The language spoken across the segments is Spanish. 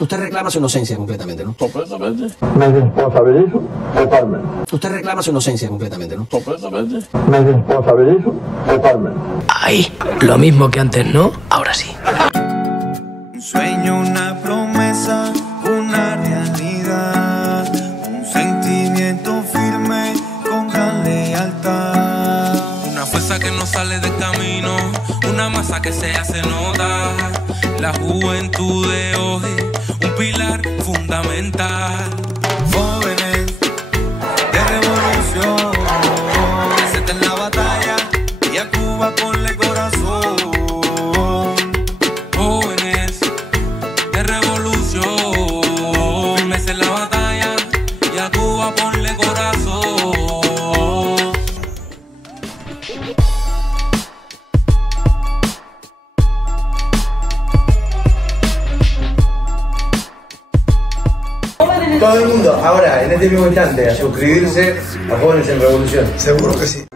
Usted reclama su inocencia completamente, ¿no? Completamente. Me responsabilizo totalmente. Usted reclama su inocencia completamente, ¿no? Completamente. Me responsabilizo totalmente. Ay, lo mismo que antes, ¿no? Ahora sí. Un sueño, una promesa, una realidad, un sentimiento firme con gran lealtad. Una fuerza que no sale del camino, una masa que se hace notar. La juventud de hoy, un pilar fundamental. Jóvenes de revolución, presentes en la batalla y a Cuba ponle corazón. Jóvenes de revolución, firmes en la batalla y a Cuba ponle corazón. Todo el mundo ahora, en este mismo instante, a suscribirse a Jóvenes en Revolución. Seguro que sí.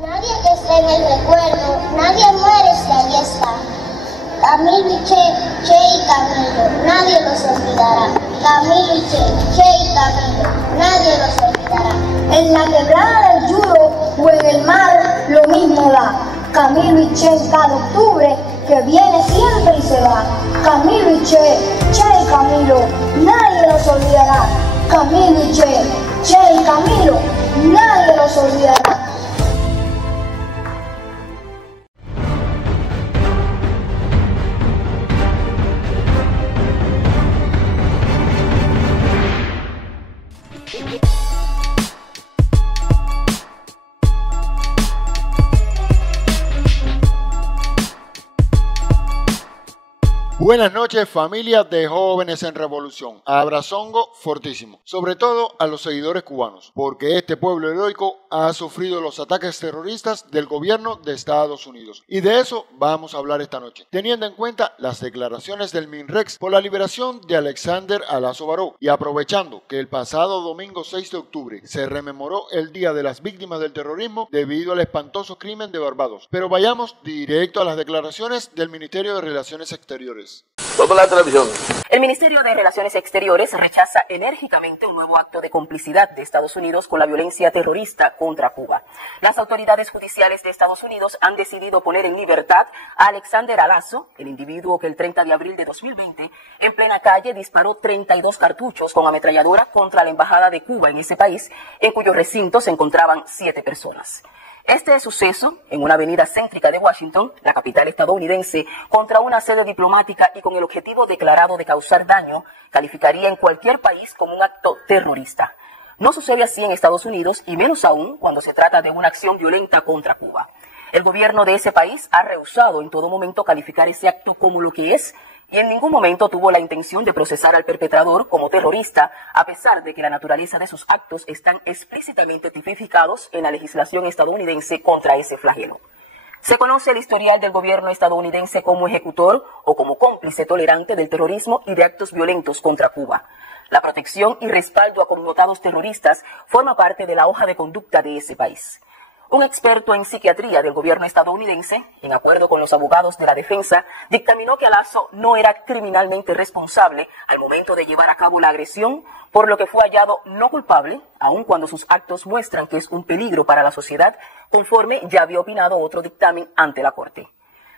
Nadie que esté en el recuerdo, nadie muere si ahí está. Camilo y Che y Camilo, nadie los olvidará. Camilo y Che y Camilo, nadie los olvidará. En la quebrada del Yuro o en el mar, lo mismo da. Camilo y Che cada octubre, que viene siempre y se va. Camilo y Che y Camilo, nadie los olvidará. Camilo y Che y Camilo, nadie los olvidará. Buenas noches, familia de Jóvenes en Revolución. Abrazongo fortísimo, sobre todo a los seguidores cubanos, porque este pueblo heroico ha sufrido los ataques terroristas del gobierno de Estados Unidos. Y de eso vamos a hablar esta noche, teniendo en cuenta las declaraciones del MINREX por la liberación de Alexander Alazo Baró y aprovechando que el pasado domingo 6 de octubre se rememoró el Día de las Víctimas del Terrorismo debido al espantoso crimen de Barbados. Pero vayamos directo a las declaraciones del Ministerio de Relaciones Exteriores. Toda la televisión. El Ministerio de Relaciones Exteriores rechaza enérgicamente un nuevo acto de complicidad de Estados Unidos con la violencia terrorista contra Cuba. Las autoridades judiciales de Estados Unidos han decidido poner en libertad a Alexander Alazo, el individuo que el 30 de abril de 2020, en plena calle, disparó 32 cartuchos con ametralladora contra la Embajada de Cuba en ese país, en cuyo recinto se encontraban 7 personas. Este suceso, en una avenida céntrica de Washington, la capital estadounidense, contra una sede diplomática y con el objetivo declarado de causar daño, calificaría en cualquier país como un acto terrorista. No sucede así en Estados Unidos y menos aún cuando se trata de una acción violenta contra Cuba. El gobierno de ese país ha rehusado en todo momento calificar ese acto como lo que es y en ningún momento tuvo la intención de procesar al perpetrador como terrorista, a pesar de que la naturaleza de sus actos están explícitamente tipificados en la legislación estadounidense contra ese flagelo. Se conoce el historial del gobierno estadounidense como ejecutor o como cómplice tolerante del terrorismo y de actos violentos contra Cuba. La protección y respaldo a connotados terroristas forma parte de la hoja de conducta de ese país. Un experto en psiquiatría del gobierno estadounidense, en acuerdo con los abogados de la defensa, dictaminó que Alazo no era criminalmente responsable al momento de llevar a cabo la agresión, por lo que fue hallado no culpable, aun cuando sus actos muestran que es un peligro para la sociedad, conforme ya había opinado otro dictamen ante la Corte.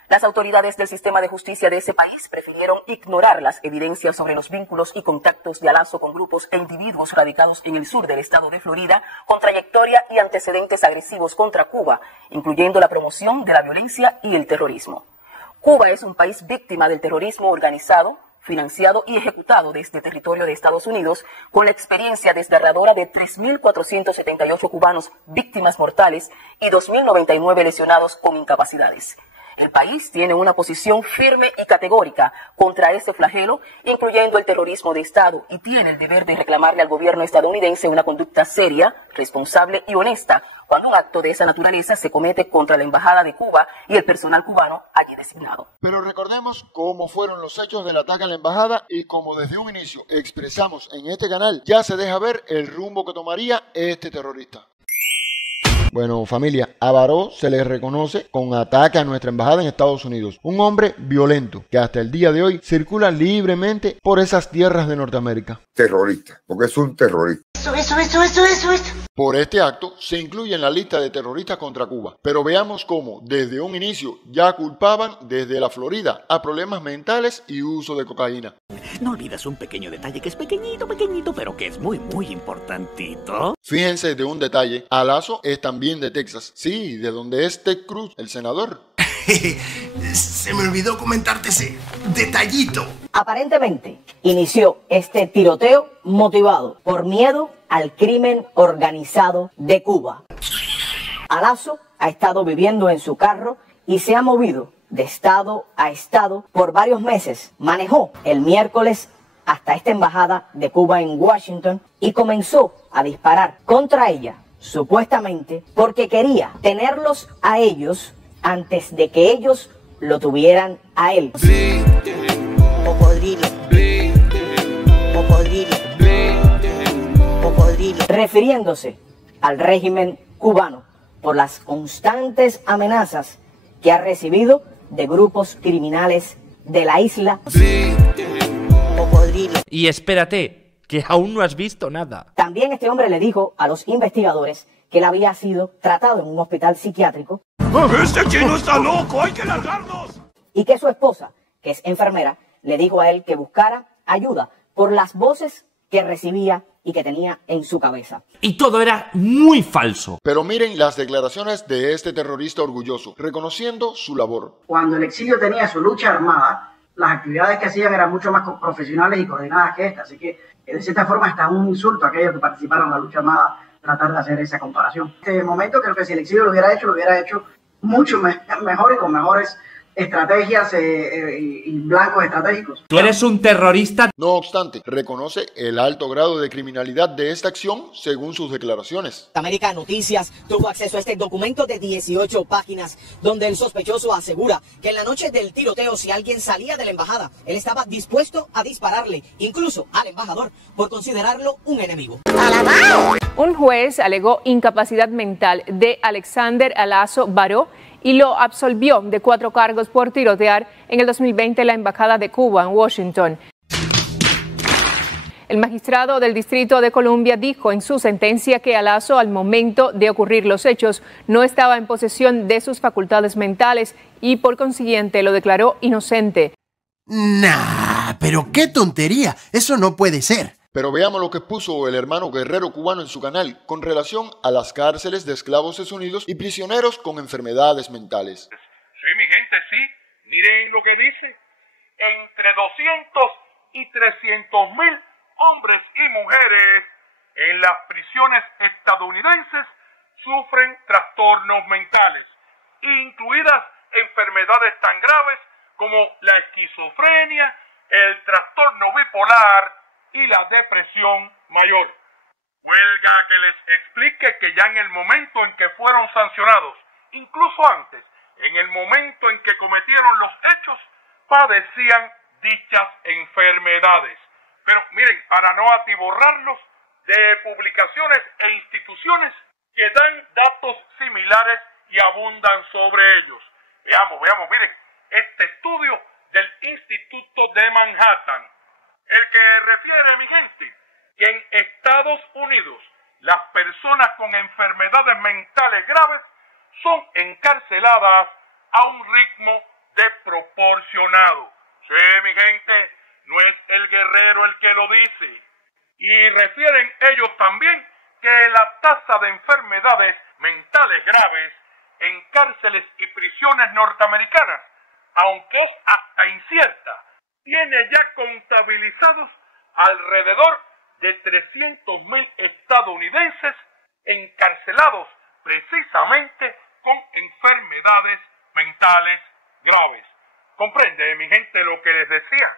Las autoridades del sistema de justicia de ese país prefirieron ignorar las evidencias sobre los vínculos y contactos de Alazo con grupos e individuos radicados en el sur del estado de Florida, con trayectoria y antecedentes agresivos contra Cuba, incluyendo la promoción de la violencia y el terrorismo. Cuba es un país víctima del terrorismo organizado, financiado y ejecutado desde territorio de Estados Unidos, con la experiencia desgarradora de 3.478 cubanos víctimas mortales y 2.099 lesionados con incapacidades. El país tiene una posición firme y categórica contra ese flagelo, incluyendo el terrorismo de Estado, y tiene el deber de reclamarle al gobierno estadounidense una conducta seria, responsable y honesta cuando un acto de esa naturaleza se comete contra la Embajada de Cuba y el personal cubano allí designado. Pero recordemos cómo fueron los hechos del ataque a la embajada y como desde un inicio expresamos en este canal, ya se deja ver el rumbo que tomaría este terrorista. Bueno, familia, a Baró se le reconoce con ataque a nuestra embajada en Estados Unidos. Un hombre violento que hasta el día de hoy circula libremente por esas tierras de Norteamérica. Terrorista, porque es un terrorista. Eso. Por este acto se incluye en la lista de terroristas contra Cuba. Pero veamos cómo desde un inicio ya culpaban desde la Florida a problemas mentales y uso de cocaína. No olvides un pequeño detalle que es pequeñito, pero que es muy importantito. Fíjense de un detalle, a Lazo es también de Texas. Sí, de donde es Ted Cruz, el senador. Se me olvidó comentarte ese detallito. Aparentemente inició este tiroteo motivado por miedo al crimen organizado de Cuba. Lazo ha estado viviendo en su carro y se ha movido de estado a estado por varios meses. Manejó el miércoles hasta esta embajada de Cuba en Washington y comenzó a disparar contra ella, supuestamente porque quería tenerlos a ellos antes de que ellos lo tuvieran a él. Refiriéndose al régimen cubano por las constantes amenazas que ha recibido de grupos criminales de la isla. Y espérate, que aún no has visto nada. También este hombre le dijo a los investigadores que él había sido tratado en un hospital psiquiátrico. ¡Este chino está loco! ¡Hay que largarnos! Y que su esposa, que es enfermera, le dijo a él que buscara ayuda por las voces que recibía y que tenía en su cabeza. Y todo era muy falso. Pero miren las declaraciones de este terrorista orgulloso, reconociendo su labor. Cuando el exilio tenía su lucha armada, las actividades que hacían eran mucho más profesionales y coordinadas que esta. Así que, de cierta forma, hasta un insulto a aquellos que participaron en la lucha armada tratar de hacer esa comparación. En este momento creo que si el exilio lo hubiera hecho mucho mejor y con mejores estrategias y blancos estratégicos. Tú eres un terrorista. No obstante, reconoce el alto grado de criminalidad de esta acción según sus declaraciones. América Noticias tuvo acceso a este documento de 18 páginas donde el sospechoso asegura que en la noche del tiroteo, si alguien salía de la embajada, él estaba dispuesto a dispararle, incluso al embajador, por considerarlo un enemigo. Un juez alegó incapacidad mental de Alexander Lazo Baró y lo absolvió de 4 cargos por tirotear en el 2020 la embajada de Cuba en Washington. El magistrado del Distrito de Columbia dijo en su sentencia que Lazo, al momento de ocurrir los hechos, no estaba en posesión de sus facultades mentales y por consiguiente lo declaró inocente. Nah, pero qué tontería, eso no puede ser. Pero veamos lo que puso el hermano guerrero cubano en su canal con relación a las cárceles de esclavos desunidos y prisioneros con enfermedades mentales. Sí, mi gente, sí. Miren lo que dice. Entre 200 y 300 mil hombres y mujeres en las prisiones estadounidenses sufren trastornos mentales, incluidas enfermedades tan graves como la esquizofrenia, el trastorno bipolar y la depresión mayor. Huelga que les explique que ya en el momento en que fueron sancionados, incluso antes, en el momento en que cometieron los hechos, padecían dichas enfermedades. Pero miren, para no atiborrarlos de publicaciones e instituciones que dan datos similares y abundan sobre ellos. Veamos, miren, este estudio del Instituto de Manhattan, el que refiere, mi gente, que en Estados Unidos las personas con enfermedades mentales graves son encarceladas a un ritmo desproporcionado. Sí, mi gente, no es el guerrero el que lo dice. Y refieren ellos también que la tasa de enfermedades mentales graves en cárceles y prisiones norteamericanas, aunque es hasta incierta, tiene ya contabilizados alrededor de 300.000 estadounidenses encarcelados precisamente con enfermedades mentales graves. ¿Comprende, mi gente, lo que les decía?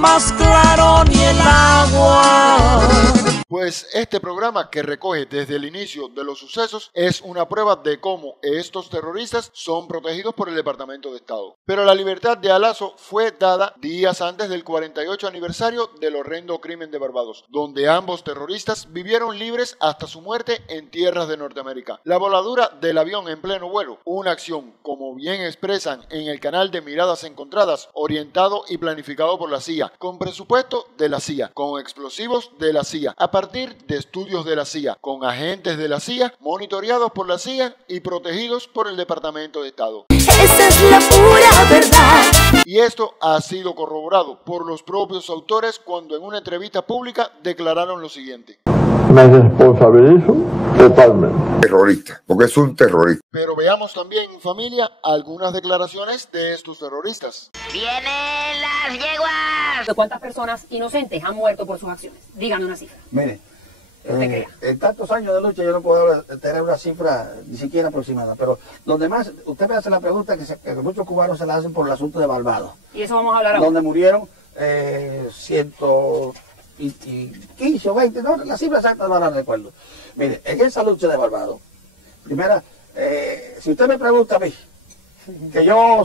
Más claro ni el agua. Pues este programa, que recoge desde el inicio de los sucesos, es una prueba de cómo estos terroristas son protegidos por el Departamento de Estado. Pero la libertad de Alaso fue dada días antes del 48 aniversario del horrendo crimen de Barbados, donde ambos terroristas vivieron libres hasta su muerte en tierras de Norteamérica. La voladura del avión en pleno vuelo, una acción, como bien expresan en el canal de Miradas Encontradas, orientado y planificado por la CIA, con presupuesto de la CIA, con explosivos de la CIA, a partir de estudios de la CIA, con agentes de la CIA, monitoreados por la CIA y protegidos por el Departamento de Estado. Esa es la pura verdad. Y esto ha sido corroborado por los propios autores cuando en una entrevista pública declararon lo siguiente. Me responsabilizo totalmente. Terrorista, porque es un terrorista. Pero veamos también, familia, algunas declaraciones de estos terroristas. ¡Vienen las yeguas! ¿Cuántas personas inocentes han muerto por sus acciones? Dígame una cifra. Mire, en tantos años de lucha yo no puedo tener una cifra ni siquiera aproximada, pero los demás, usted me hace la pregunta que muchos cubanos se la hacen por el asunto de Barbados. Y eso vamos a hablar ahora. Donde murieron 115 o 20, no, la cifra exacta no la recuerdo. Mire, en esa lucha de Barbados, primera, si usted me pregunta a mí,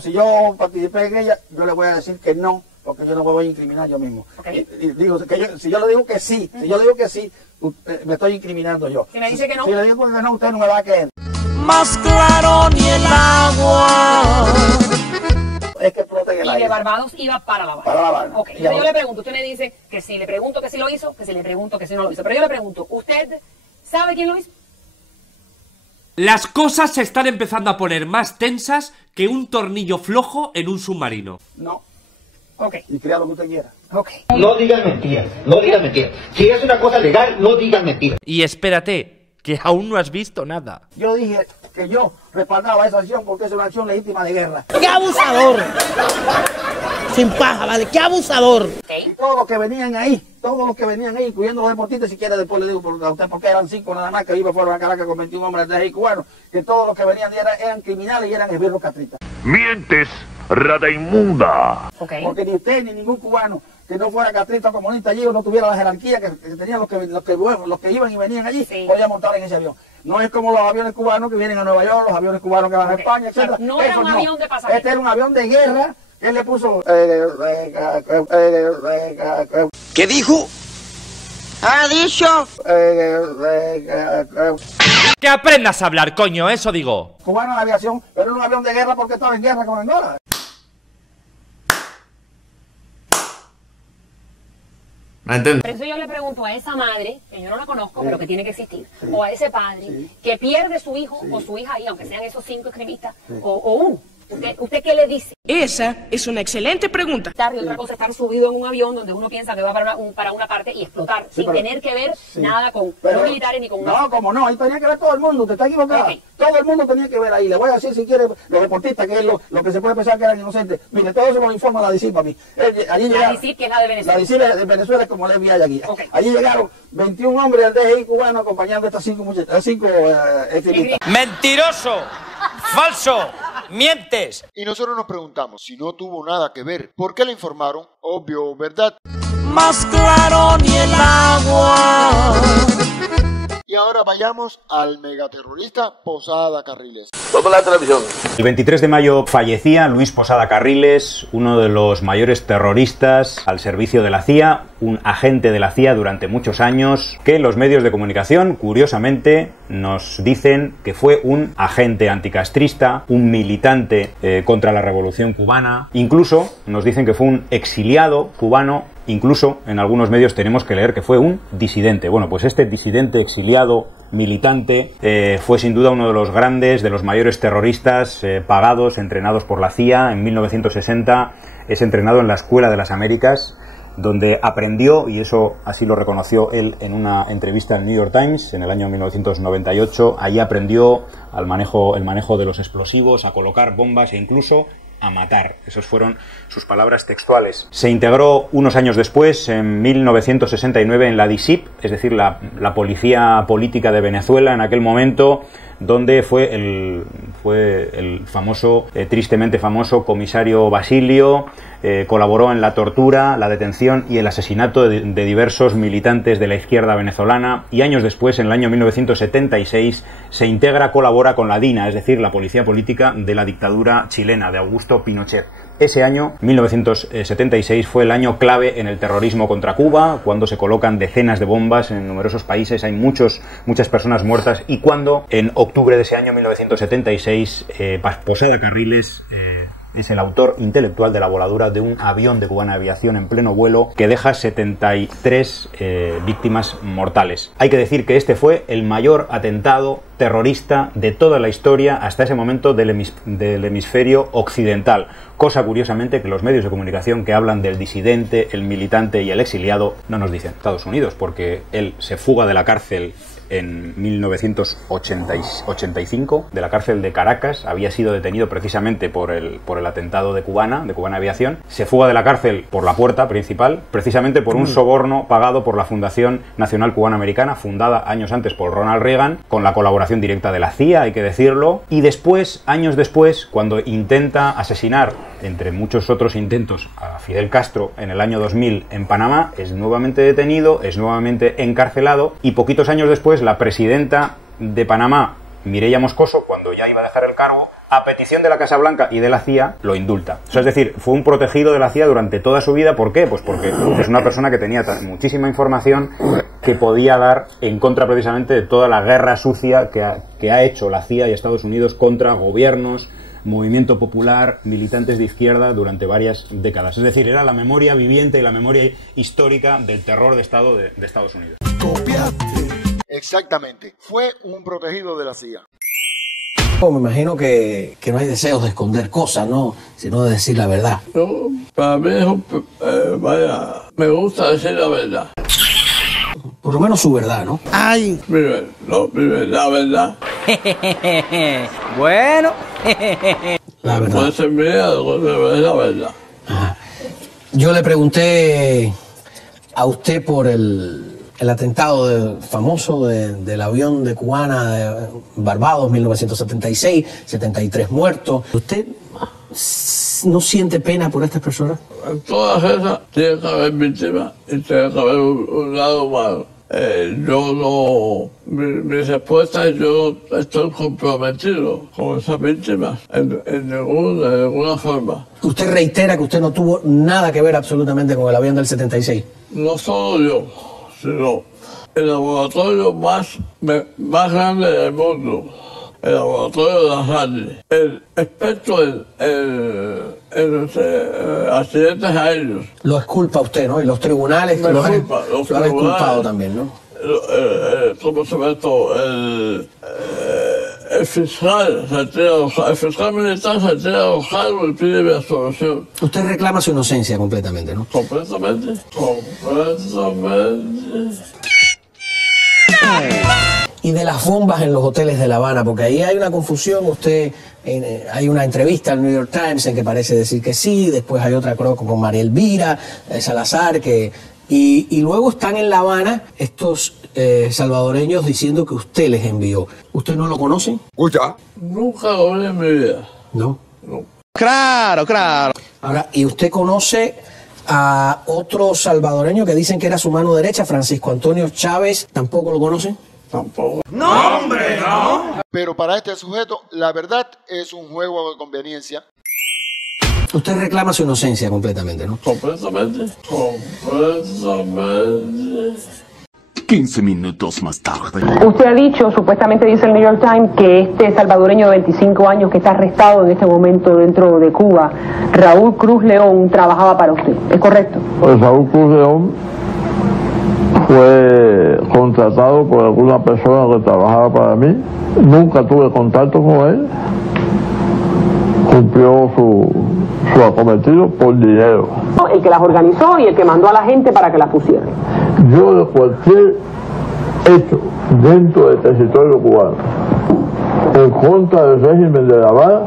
si yo participé en ella, yo le voy a decir que no, porque yo no me voy a incriminar yo mismo. Okay. Y digo, si yo le digo que sí, me estoy incriminando yo. Si me dice que no. Si le digo que no, usted no me va a creer. Más claro ni el agua. Es que explote en el Y aire. de Barbados iba para La Habana. Para La Habana. Ok, entonces yo le pregunto, usted me dice que si le pregunto que si lo hizo, que si le pregunto que si no lo hizo. Pero yo le pregunto, ¿usted sabe quién lo hizo? Las cosas se están empezando a poner más tensas que un tornillo flojo en un submarino. No. Ok. Y crea lo que usted quiera. Ok. No digan mentiras, no digan mentiras. Si es una cosa legal, no digan mentiras. Y espérate, que aún no has visto nada. Yo dije que yo respaldaba esa acción porque es una acción legítima de guerra. ¡Qué abusador! Sin paja, ¿vale? ¡Qué abusador! Y todos los que venían ahí, incluyendo los deportistas, si quiere después le digo a usted porque eran 5 nada más que iba fueron a Caracas con 21 hombres de cubanos, que todos los que venían eran criminales y eran esbirros catristas. Mientes, rata inmunda. Okay. Porque ni usted ni ningún cubano que no fuera catrista o comunista allí o no tuviera la jerarquía que tenían los que iban y venían allí, podían montar en ese avión. No es como los aviones cubanos que vienen a Nueva York, los aviones cubanos que van a España, etc. Claro, no era un avión de pasajeros. Este era un avión de guerra. Él le puso... ¿Qué dijo? Ha dicho. Que aprendas a hablar, coño, eso digo. Cubano de aviación, pero era un avión de guerra porque estaba en guerra con Angola. ¿Me entiendes? Por eso yo le pregunto a esa madre, que yo no la conozco, pero que tiene que existir, o a ese padre que pierde su hijo o su hija ahí, aunque sean esos 5 extremistas, o uno. ¿Usted qué le dice? Esa es una excelente pregunta. Y otra cosa, estar subido en un avión donde uno piensa que va para una parte y explotar, sin tener que ver nada con los militares ni con... No, como no, ahí tenía que ver todo el mundo, te está equivocado. Okay. Todo el mundo tenía que ver ahí. Le voy a decir, si quiere, los deportistas, que es lo que se puede pensar que eran inocentes. Mire, todo eso me lo informa la DICIP a mí. Allí la DICIP, que es la de Venezuela. La DICIP de Venezuela es como la FBI aquí. Okay. Allí llegaron 21 hombres del DGI cubano acompañando a estas 5 extremistas. ¡Mentiroso! ¡Falso! ¡Mientes! Y nosotros nos preguntamos, si no tuvo nada que ver, ¿por qué le informaron? Obvio, ¿verdad? Más claro ni el agua. Y ahora vayamos al megaterrorista Posada Carriles. Vamos a la televisión. El 23 de mayo fallecía Luis Posada Carriles, uno de los mayores terroristas al servicio de la CIA, un agente de la CIA durante muchos años, que los medios de comunicación, curiosamente, nos dicen que fue un agente anticastrista, un militante contra la Revolución Cubana, incluso nos dicen que fue un exiliado cubano. Incluso en algunos medios tenemos que leer que fue un disidente. Bueno, pues este disidente, exiliado, militante, fue sin duda uno de los grandes, de los mayores terroristas pagados, entrenados por la CIA. En 1960 es entrenado en la Escuela de las Américas, donde aprendió, y eso así lo reconoció él en una entrevista en New York Times en el año 1998, allí aprendió el manejo de los explosivos, a colocar bombas e incluso a matar. Esas fueron sus palabras textuales. Se integró unos años después, en 1969, en la DICIP, es decir, la policía política de Venezuela en aquel momento, donde fue el famoso, tristemente famoso comisario Basilio. Colaboró en la tortura, la detención y el asesinato de diversos militantes de la izquierda venezolana, y años después, en el año 1976, colabora con la DINA, es decir, la policía política de la dictadura chilena de Augusto Pinochet. Ese año, 1976, fue el año clave en el terrorismo contra Cuba, cuando se colocan decenas de bombas en numerosos países, hay muchas personas muertas, y cuando, en octubre de ese año, 1976, Posada Carriles es el autor intelectual de la voladura de un avión de Cubana Aviación en pleno vuelo que deja 73 víctimas mortales. Hay que decir que este fue el mayor atentado terrorista de toda la historia hasta ese momento del hemisferio occidental, cosa curiosamente que los medios de comunicación que hablan del disidente, el militante y el exiliado no nos dicen Estados Unidos, porque él se fuga de la cárcel en 1985, de la cárcel de Caracas. Había sido detenido precisamente por el atentado de Cubana Aviación. Se fuga de la cárcel por la puerta principal, precisamente por un soborno pagado por la Fundación Nacional Cubana Americana, fundada años antes por Ronald Reagan, con la colaboración directa de la CIA, hay que decirlo. Y después, años después, cuando intenta asesinar, entre muchos otros intentos, a Fidel Castro en el año 2000 en Panamá, es nuevamente detenido, es nuevamente encarcelado, y poquitos años después la presidenta de Panamá, Mireya Moscoso, cuando ya iba a dejar el cargo, a petición de la Casa Blanca y de la CIA, lo indulta. O sea, es decir, fue un protegido de la CIA durante toda su vida. ¿Por qué? Pues porque es una persona que tenía muchísima información que podía dar en contra precisamente de toda la guerra sucia que ha hecho la CIA y Estados Unidos contra gobiernos, movimiento popular, militantes de izquierda durante varias décadas. Es decir, era la memoria viviente y la memoria histórica del terror de Estado de Estados Unidos. Exactamente, fue un protegido de la CIA. Me imagino que no hay deseos de esconder cosas, ¿no? Sino de decir la verdad. No, para mí me gusta decir la verdad. Por lo menos su verdad, ¿no? Ay. La verdad. Bueno. La verdad. Puede ser mía, es la verdad. Ajá. Yo le pregunté a usted por el atentado famoso del avión de Cubana de Barbados, 1976, 73 muertos. ¿Usted no siente pena por estas personas? En todas esas tiene que haber víctimas y tiene que haber un lado humano. Mi respuesta es: yo no estoy comprometido con esas víctimas de ninguna forma. ¿Usted reitera que usted no tuvo nada que ver absolutamente con el avión del 76? No solo yo, sino el laboratorio más grande del mundo, el laboratorio de la sangre, el experto en accidentes aéreos. Lo exculpa usted, ¿no? Y los tribunales lo han exculpado también, ¿no? ¿Cómo se llama esto? El fiscal militar se tira a los cargos y pide mi absolución. Usted reclama su inocencia completamente, ¿no? Completamente. Y de las bombas en los hoteles de La Habana, porque ahí hay una confusión. Hay una entrevista al New York Times en que parece decir que sí, después hay otra, creo, con María Elvira Salazar, y luego están en La Habana estos salvadoreños diciendo que usted les envió. ¿Usted no lo conoce? Escucha. Nunca lo vi en mi vida. ¿No? No. Claro. Ahora, ¿y usted conoce a otro salvadoreño que dicen que era su mano derecha, Francisco Antonio Chávez? ¿Tampoco lo conoce? Tampoco. No, hombre, no. Pero para este sujeto, la verdad es un juego de conveniencia. Usted reclama su inocencia completamente, ¿no? Completamente. 15 minutos más tarde. Usted ha dicho, supuestamente dice el New York Times, que este salvadoreño de 25 años que está arrestado en este momento dentro de Cuba, Raúl Cruz León, trabajaba para usted. ¿Es correcto? Pues Raúl Cruz León fue contratado por alguna persona que trabajaba para mí. Nunca tuve contacto con él. Cumplió su acometido por dinero. El que las organizó y el que mandó a la gente para que las pusieran. Yo de cualquier hecho dentro del territorio cubano en contra del régimen de La Habana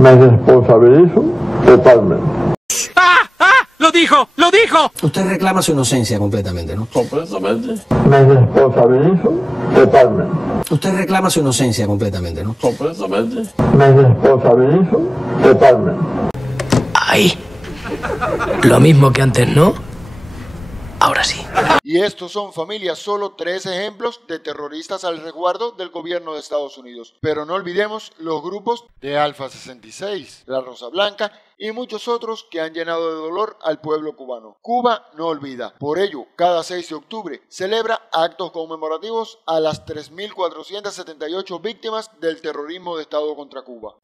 me responsabilizo totalmente. ¡Lo dijo! ¡Lo dijo! Usted reclama su inocencia completamente, ¿no? Completamente. Me responsabilizo totalmente. Usted reclama su inocencia completamente, ¿no? Completamente. Me responsabilizo totalmente. Ahí. Lo mismo que antes, ¿no? Ahora sí. Y estos son, familia, solo 3 ejemplos de terroristas al resguardo del gobierno de Estados Unidos. Pero no olvidemos los grupos de Alfa 66, la Rosa Blanca y muchos otros que han llenado de dolor al pueblo cubano. Cuba no olvida. Por ello, cada 6 de octubre celebra actos conmemorativos a las 3.478 víctimas del terrorismo de Estado contra Cuba.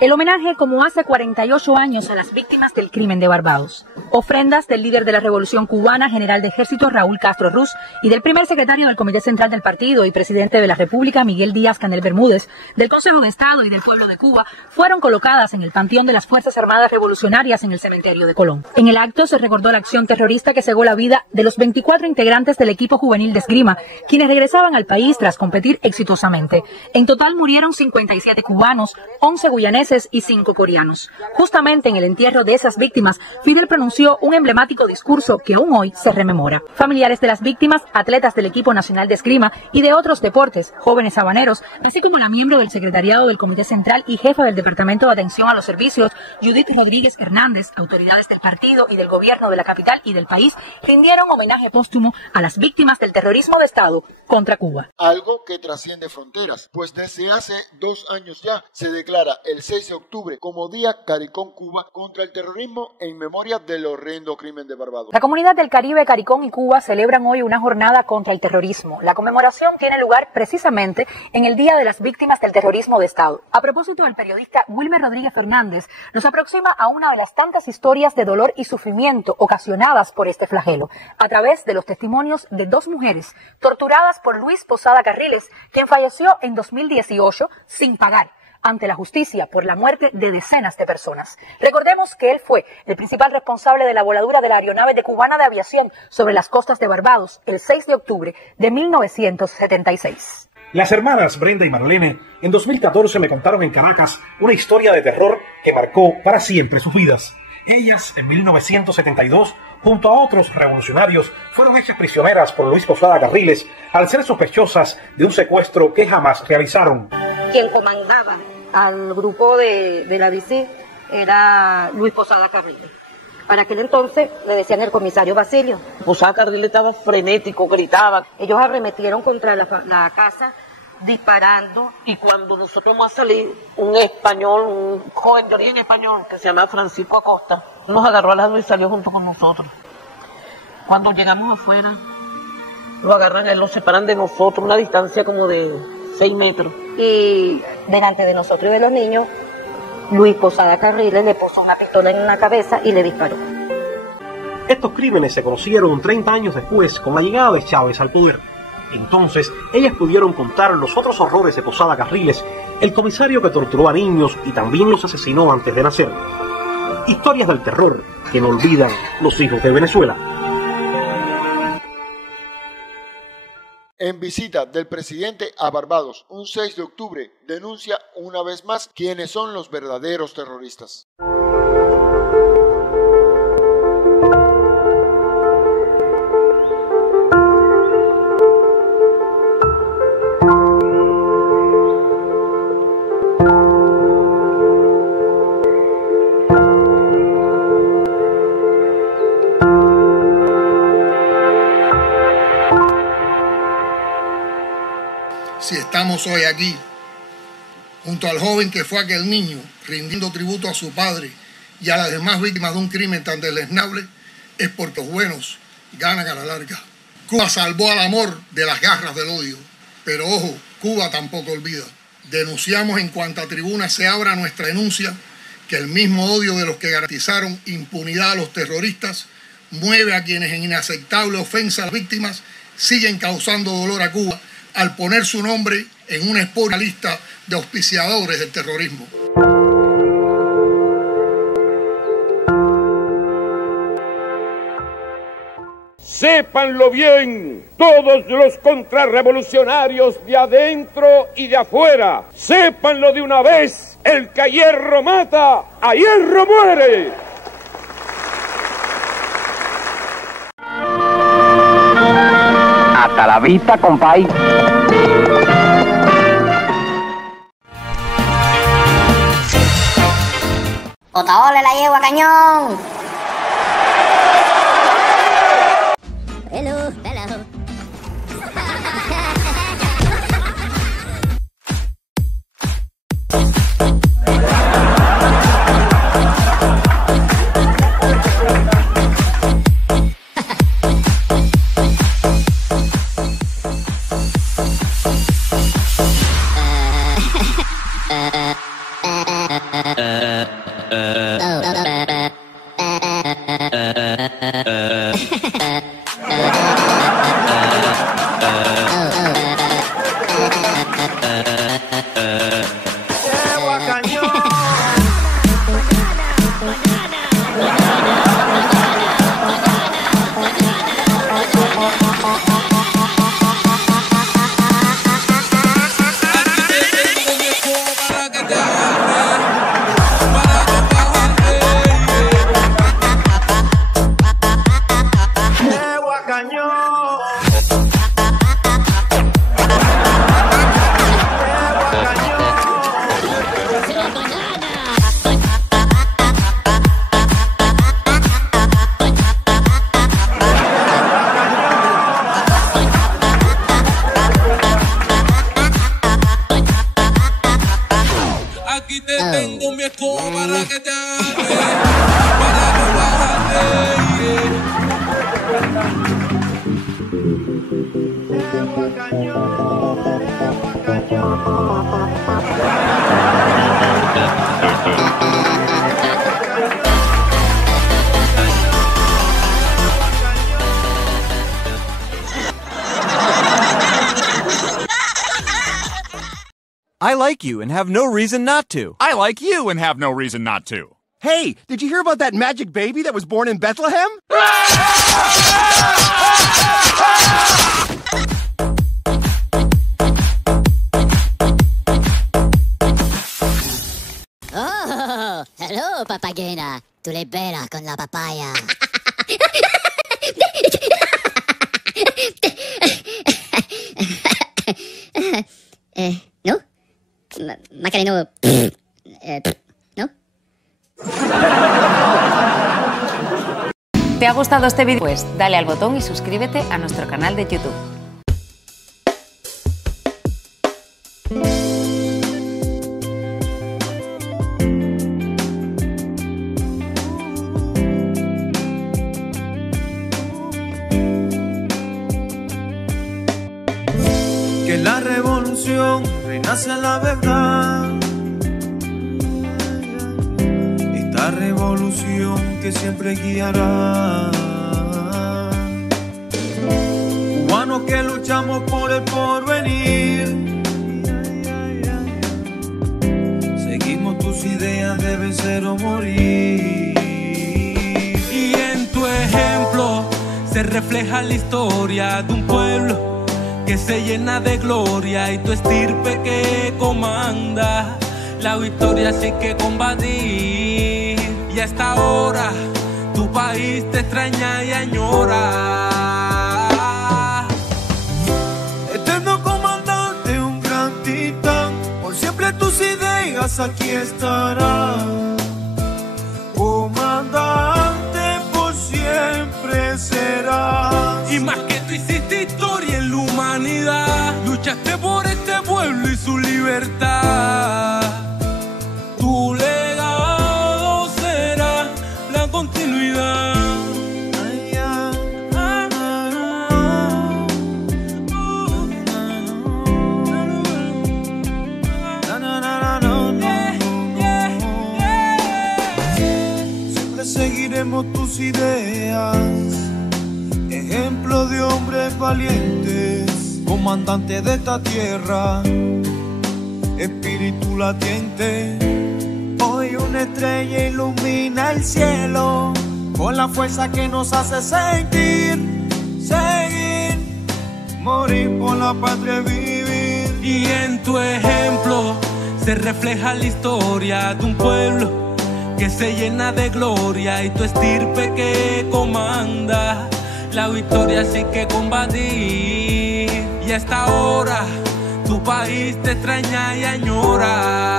El homenaje, como hace 48 años, a las víctimas del crimen de Barbados. Ofrendas del líder de la Revolución Cubana, general de ejército Raúl Castro Ruz, y del primer secretario del Comité Central del Partido y presidente de la República, Miguel Díaz-Canel Bermúdez, del Consejo de Estado y del pueblo de Cuba, fueron colocadas en el Panteón de las Fuerzas Armadas Revolucionarias en el cementerio de Colón. En el acto se recordó la acción terrorista que cegó la vida de los 24 integrantes del equipo juvenil de esgrima, quienes regresaban al país tras competir exitosamente. En total murieron 57 cubanos, 11 guyaneses y 5 coreanos. Justamente en el entierro de esas víctimas, Fidel pronunció un emblemático discurso que aún hoy se rememora. Familiares de las víctimas, atletas del equipo nacional de esgrima y de otros deportes, jóvenes habaneros, así como la miembro del secretariado del Comité Central y jefa del Departamento de Atención a los Servicios, Judith Rodríguez Hernández, autoridades del partido y del gobierno de la capital y del país, rindieron homenaje póstumo a las víctimas del terrorismo de Estado contra Cuba. Algo que trasciende fronteras, pues desde hace 2 años ya se declara el 6 de octubre como Día CARICOM Cuba contra el terrorismo en memoria del horrendo crimen de Barbados. La comunidad del Caribe, CARICOM y Cuba celebran hoy una jornada contra el terrorismo. La conmemoración tiene lugar precisamente en el Día de las Víctimas del Terrorismo de Estado. A propósito, el periodista Wilmer Rodríguez Fernández nos aproxima a una de las tantas historias de dolor y sufrimiento ocasionadas por este flagelo, a través de los testimonios de 2 mujeres torturadas por Luis Posada Carriles, quien falleció en 2018 sin pagar ante la justicia por la muerte de decenas de personas. Recordemos que él fue el principal responsable de la voladura de la aeronave de Cubana de Aviación sobre las costas de Barbados el 6 de octubre de 1976. Las hermanas Brenda y Marlene en 2014 me contaron en Caracas una historia de terror que marcó para siempre sus vidas. Ellas, en 1972, junto a otros revolucionarios, fueron hechas prisioneras por Luis Posada Carriles al ser sospechosas de un secuestro que jamás realizaron. Quien comandaba al grupo de la DC era Luis Posada Carriles. Para aquel entonces le decían el comisario Basilio. Posada Carriles estaba frenético, gritaba. Ellos arremetieron contra la casa disparando, y cuando nosotros vamos a salir, un español, un joven de origen español que se llama Francisco Acosta, nos agarró al lado y salió junto con nosotros. Cuando llegamos afuera, lo agarran, él lo separan de nosotros, una distancia como de 6 metros. Y delante de nosotros y de los niños, Luis Posada Carriles le puso una pistola en la cabeza y le disparó. Estos crímenes se conocieron 30 años después con la llegada de Chávez al poder. Entonces, ellas pudieron contar los otros horrores de Posada Carriles, el comisario que torturó a niños y también los asesinó antes de nacer. Historias del terror que no olvidan los hijos de Venezuela. En visita del presidente a Barbados, un 6 de octubre, denuncia una vez más quiénes son los verdaderos terroristas. Si estamos hoy aquí, junto al joven que fue aquel niño, rindiendo tributo a su padre y a las demás víctimas de un crimen tan deleznable, es porque los buenos ganan a la larga. Cuba salvó al amor de las garras del odio, pero ojo, Cuba tampoco olvida. Denunciamos en cuanta tribuna se abra nuestra denuncia que el mismo odio de los que garantizaron impunidad a los terroristas mueve a quienes en inaceptable ofensa a las víctimas siguen causando dolor a Cuba al poner su nombre en una espúrea lista de auspiciadores del terrorismo. Sépanlo bien, todos los contrarrevolucionarios de adentro y de afuera. Sépanlo de una vez, el que a hierro mata, a hierro muere. Hasta la vista, compay. ¡Otaole la yegua, cañón! Hello, hello. Aquí te tengo mi escoba para que te agarre, para que I like you and have no reason not to. I like you and have no reason not to. Hey, did you hear about that magic baby that was born in Bethlehem? Oh, hello, papagena. Tú le veras con la papaya. ¿No? Macareno. ¿No? ¿Te ha gustado este vídeo? Pues dale al botón y suscríbete a nuestro canal de YouTube. que la revolución renace a la verdad. Esta revolución que siempre guiará. Cubanos que luchamos por el porvenir. Seguimos tus ideas de vencer o morir. Y en tu ejemplo se refleja la historia de un pueblo que se llena de gloria y tu estirpe que comanda. La victoria sí que combatir. Y a esta hora tu país te extraña y añora. Eterno comandante, un gran titán, por siempre tus ideas aquí estarán. Comandante, por siempre serás. Y más que tú hiciste historia en la humanidad, luchaste por este pueblo y su libertad. Tu legado será la continuidad. Siempre seguiremos tus ideas, ejemplo de hombres valientes, comandante de esta tierra, espíritu latiente. Hoy una estrella ilumina el cielo, con la fuerza que nos hace sentir, seguir, morir por la patria, vivir. Y en tu ejemplo se refleja la historia de un pueblo que se llena de gloria y tu estirpe que comanda. La victoria sí que combatir. y a esta hora tu país te extraña y añora.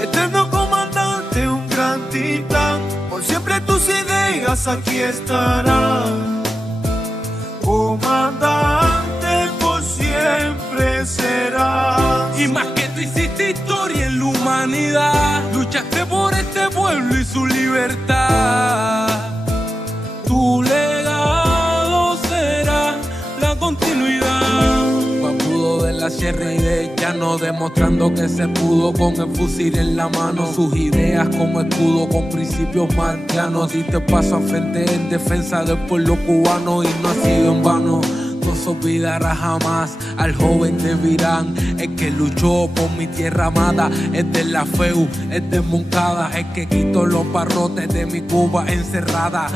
Eterno comandante, un gran titán, por siempre tus ideas aquí estarán. Comandante, por siempre serás. Y más que tú hiciste historia en la humanidad, luchaste por este pueblo y su libertad. Tu legado será la continuidad. Papudo de la sierra y de llano, demostrando que se pudo con el fusil en la mano. Sus ideas como escudo con principios marcianos. Diste paso a frente en defensa del pueblo cubano y no ha sido en vano. No se olvidará jamás al joven de Virán, el que luchó por mi tierra amada. Es de la FEU, es de Moncada, el que quitó los barrotes de mi Cuba encerrada.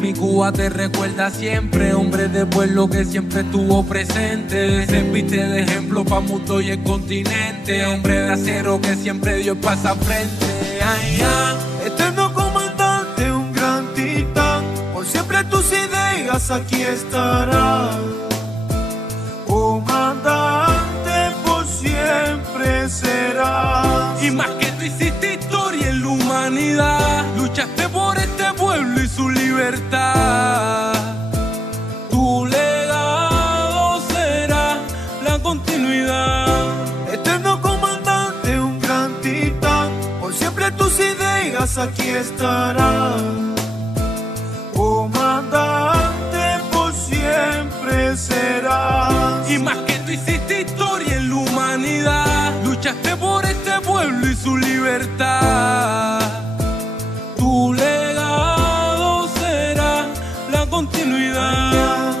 Mi Cuba te recuerda siempre, hombre de pueblo que siempre estuvo presente. Serviste de ejemplo para mundo y el continente, hombre de acero que siempre dio el paso al frente. Ay, ay, eterno comandante, un gran titán, por siempre tus ideas aquí estarán. Comandante, por siempre serás. Y más que tú hiciste historia en la humanidad, luchaste por este pueblo y su libertad. Tu legado será la continuidad. Eterno comandante, un gran titán, por siempre tus ideas aquí estarán. Comandante, por siempre serás. Y más que tú hiciste historia en la humanidad, luchaste por este pueblo y su libertad. Tu legado será la continuidad.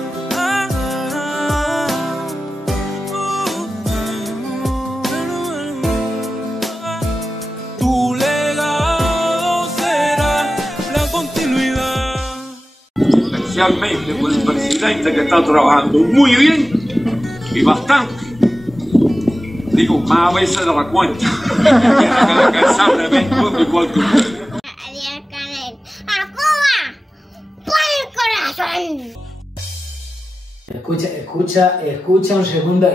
Tu legado será la continuidad. Especialmente por el presidente que está trabajando muy bien y bastante. Digo, más a veces de la cuenta. Tiene que descansar de vez en cuando igual que usted. Escucha un segundo,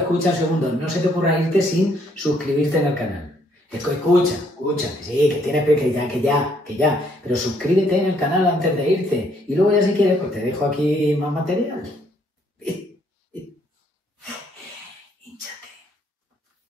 no se te ocurra irte sin suscribirte en el canal. Escucha, que sí, que tienes que ya, pero suscríbete en el canal antes de irte y luego ya si quieres pues te dejo aquí más material.